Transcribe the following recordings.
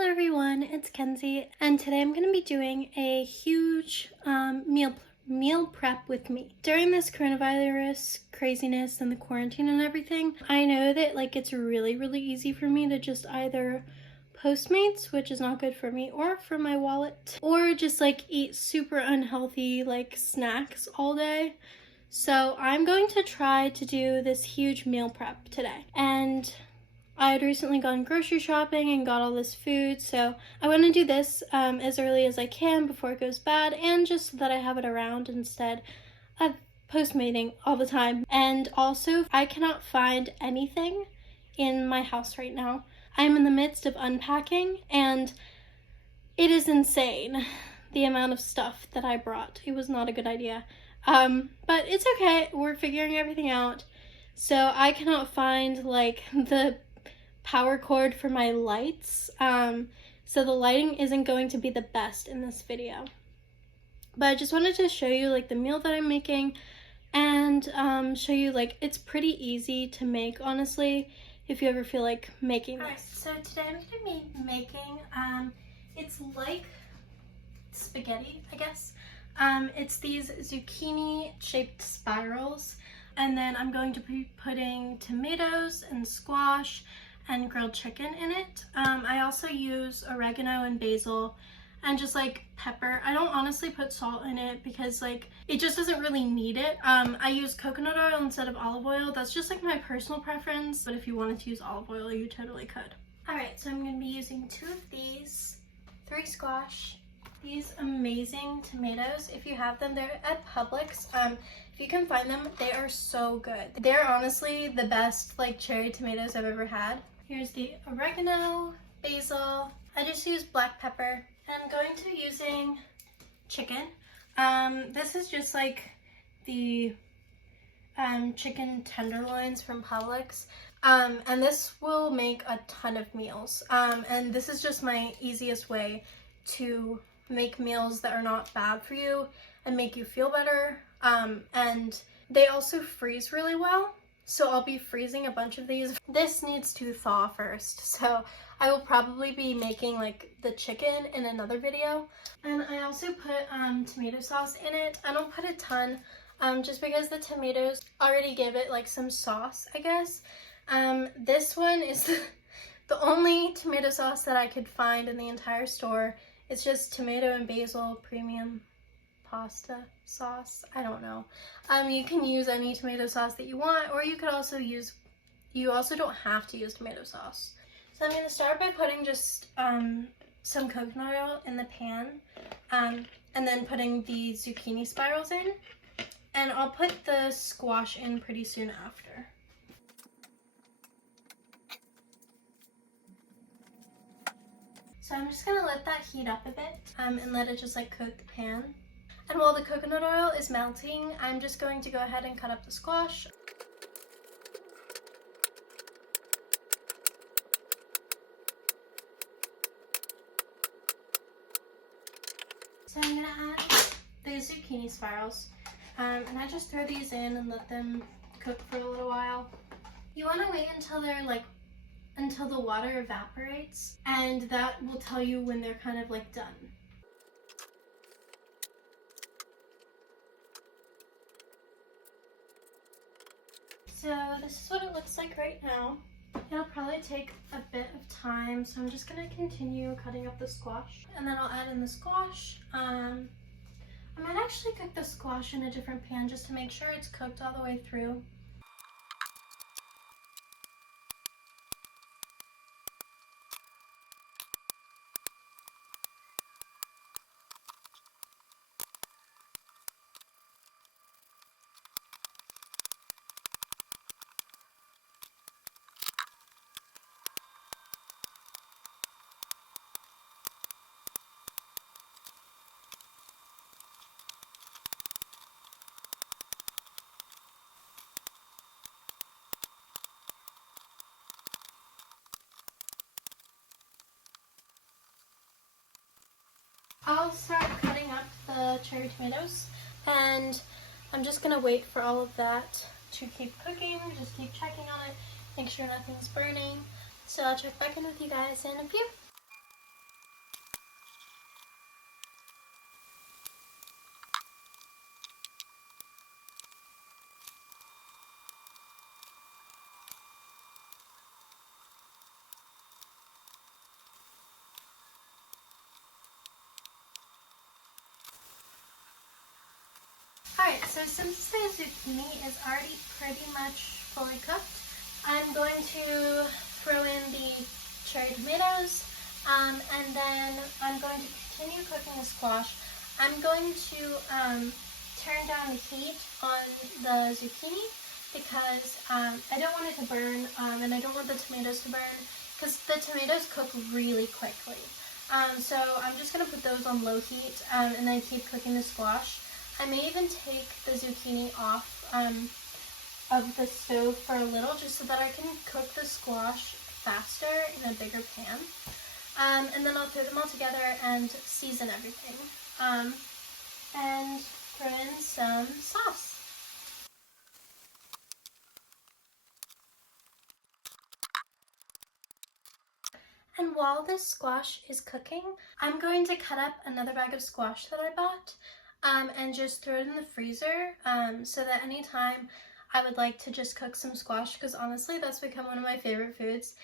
Hello everyone, it's Kenzie, and today I'm going to be doing a huge meal prep with me. During this coronavirus craziness and the quarantine and everything, I know that it's really easy for me to just either Postmates, which is not good for me or for my wallet, or just eat super unhealthy snacks all day. So I'm going to try to do this huge meal prep today. And I had recently gone grocery shopping and got all this food, so I want to do this as early as I can before it goes bad, and just so that I have it around instead of Postmating all the time. And also, I cannot find anything in my house right now. I'm in the midst of unpacking, and it is insane the amount of stuff that I brought. It was not a good idea. But it's okay. We're figuring everything out. So I cannot find the power cord for my lights, so the lighting isn't going to be the best in this video, but I just wanted to show you the meal that I'm making, and show you it's pretty easy to make, honestly, if you ever feel like making this. Alright, so today I'm gonna be making it's like spaghetti, I guess. It's these zucchini shaped spirals, and then I'm going to be putting tomatoes and squash and grilled chicken in it. I also use oregano and basil and just pepper. I don't honestly put salt in it because it just doesn't really need it. I use coconut oil instead of olive oil. That's just my personal preference, but if you wanted to use olive oil, you totally could. Alright, so I'm going to be using 2 of these, 3 squash, these amazing tomatoes. If you have them, they're at Publix. If you can find them, they are so good. They're honestly the best cherry tomatoes I've ever had. Here's the oregano, basil. I just use black pepper. And I'm going to be using chicken. This is just the chicken tenderloins from Publix. And this will make a ton of meals. And this is just my easiest way to make meals that are not bad for you and make you feel better. And they also freeze really well. So I'll be freezing a bunch of these. This needs to thaw first, so I will probably be making the chicken in another video. And I also put tomato sauce in it. I don't put a ton, just because the tomatoes already give it some sauce, I guess. This one is the only tomato sauce that I could find in the entire store. It's just tomato and basil premium pasta sauce. I don't know. You can use any tomato sauce that you want, or you could also use, you also don't have to use tomato sauce. So I'm going to start by putting just some coconut oil in the pan, and then putting the zucchini spirals in, and I'll put the squash in pretty soon after. So I'm just going to let that heat up a bit, and let it just coat the pan. And while the coconut oil is melting, I'm just going to go ahead and cut up the squash. So I'm going to add the zucchini spirals, and I just throw these in and let them cook for a little while. You want to wait until they're until the water evaporates, and that will tell you when they're kind of done. So this is what it looks like right now. It'll probably take a bit of time, so I'm just going to continue cutting up the squash. And then I'll add in the squash. I might actually cook the squash in a different pan just to make sure it's cooked all the way through. I'll start cutting up the cherry tomatoes, and I'm just going to wait for all of that to keep cooking. Just keep checking on it, make sure nothing's burning. So I'll check back in with you guys in a few. Alright, so since the zucchini is already pretty much fully cooked, I'm going to throw in the cherry tomatoes, and then I'm going to continue cooking the squash. I'm going to turn down the heat on the zucchini because I don't want it to burn, and I don't want the tomatoes to burn because the tomatoes cook really quickly. So I'm just going to put those on low heat and then keep cooking the squash. I may even take the zucchini off of the stove for a little just so that I can cook the squash faster in a bigger pan. And then I'll throw them all together and season everything. And throw in some sauce. And while this squash is cooking, I'm going to cut up another bag of squash that I bought and just throw it in the freezer so that anytime I would like to just cook some squash, because honestly that's become one of my favorite foods.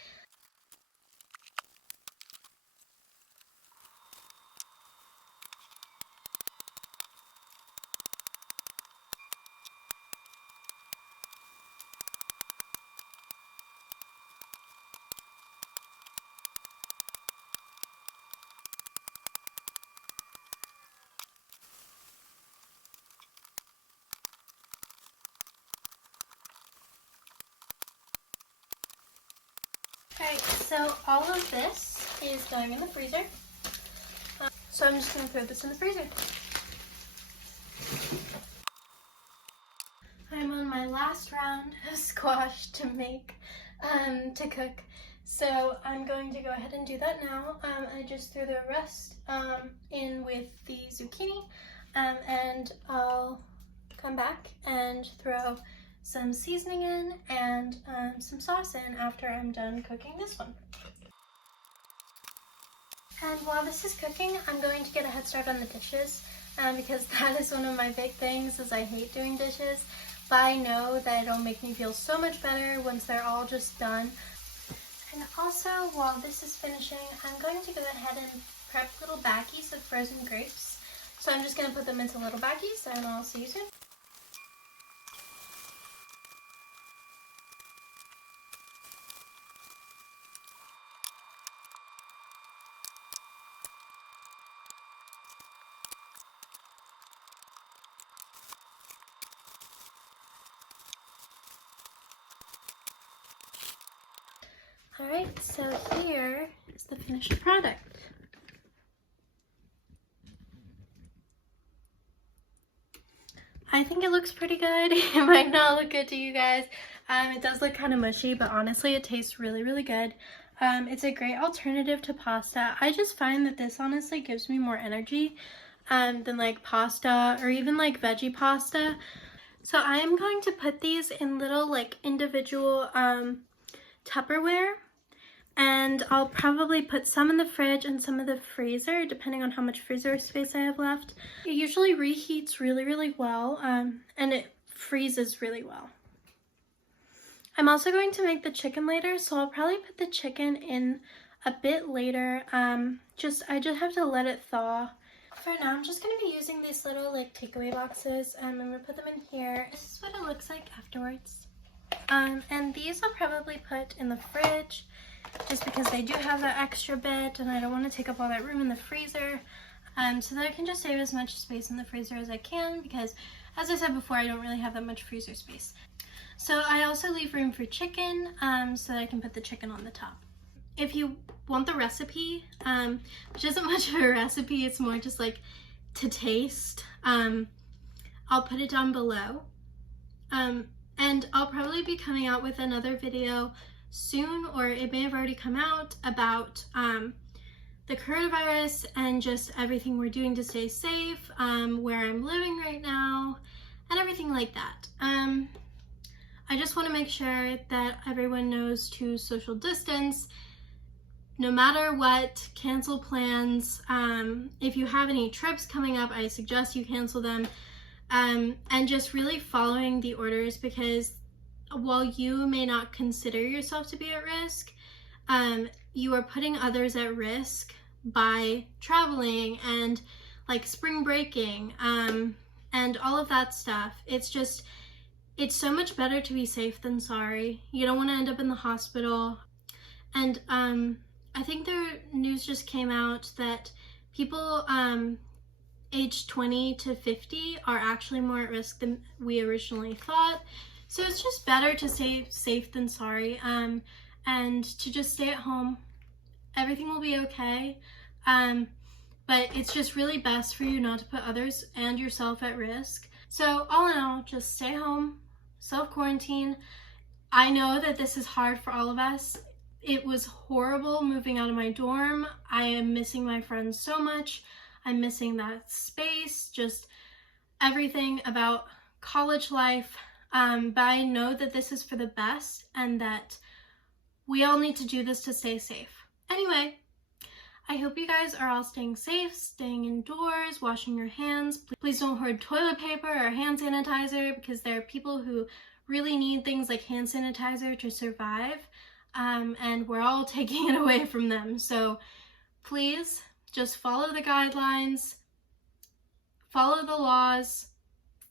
Alright, so all of this is going in the freezer. So I'm just going to throw this in the freezer. I'm on my last round of squash to make, to cook. So I'm going to go ahead and do that now. I just threw the rest in with the zucchini, and I'll come back and throw some seasoning in and some sauce in after I'm done cooking this one. And while this is cooking, I'm going to get a head start on the dishes because that is one of my big things, is I hate doing dishes, but I know that it'll make me feel so much better once they're all just done. And also, while this is finishing, I'm going to go ahead and prep little baggies of frozen grapes. So I'm just going to put them into little baggies and I'll see you soon. Alright, so here is the finished product. I think it looks pretty good. It might not look good to you guys. It does look kind of mushy, but honestly it tastes really, really good. It's a great alternative to pasta. I just find that this honestly gives me more energy than like pasta or even like veggie pasta. So I am going to put these in little like individual Tupperware. And I'll probably put some in the fridge and some in the freezer, depending on how much freezer space I have left. It usually reheats really, really well, and it freezes really well. I'm also going to make the chicken later, so I'll probably put the chicken in a bit later. I just have to let it thaw. For now, I'm just going to be using these little like takeaway boxes, and I'm going to put them in here. This is what it looks like afterwards. And these I'll probably put in the fridge, just because they do have that extra bit and I don't want to take up all that room in the freezer, so that I can just save as much space in the freezer as I can, because as I said before, I don't really have that much freezer space. So I also leave room for chicken, so that I can put the chicken on the top. If you want the recipe, which isn't much of a recipe, it's more just like to taste, I'll put it down below. And I'll probably be coming out with another video soon, or it may have already come out, about the coronavirus and just everything we're doing to stay safe, where I'm living right now, and everything like that. I just want to make sure that everyone knows to social distance, no matter what, cancel plans. If you have any trips coming up, I suggest you cancel them. And just really following the orders, because while you may not consider yourself to be at risk, you are putting others at risk by traveling and like spring breaking, and and all of that stuff. It's so much better to be safe than sorry. You don't want to end up in the hospital. And I think the news just came out that people aged 20 to 50 are actually more at risk than we originally thought. So it's just better to stay safe than sorry, and to just stay at home. Everything will be okay. But it's just really best for you not to put others and yourself at risk. So all in all, just stay home, self-quarantine. I know that this is hard for all of us. It was horrible moving out of my dorm. I am missing my friends so much. I'm missing that space, just everything about college life. But I know that this is for the best and that we all need to do this to stay safe. Anyway, I hope you guys are all staying safe, staying indoors, washing your hands. Please don't hoard toilet paper or hand sanitizer, because there are people who really need things like hand sanitizer to survive, and we're all taking it away from them. So please just follow the guidelines, follow the laws,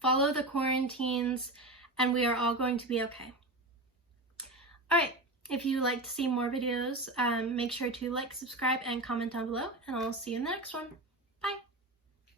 follow the quarantines, and we are all going to be okay. All right. If you like to see more videos, make sure to like, subscribe, and comment down below, and I'll see you in the next one.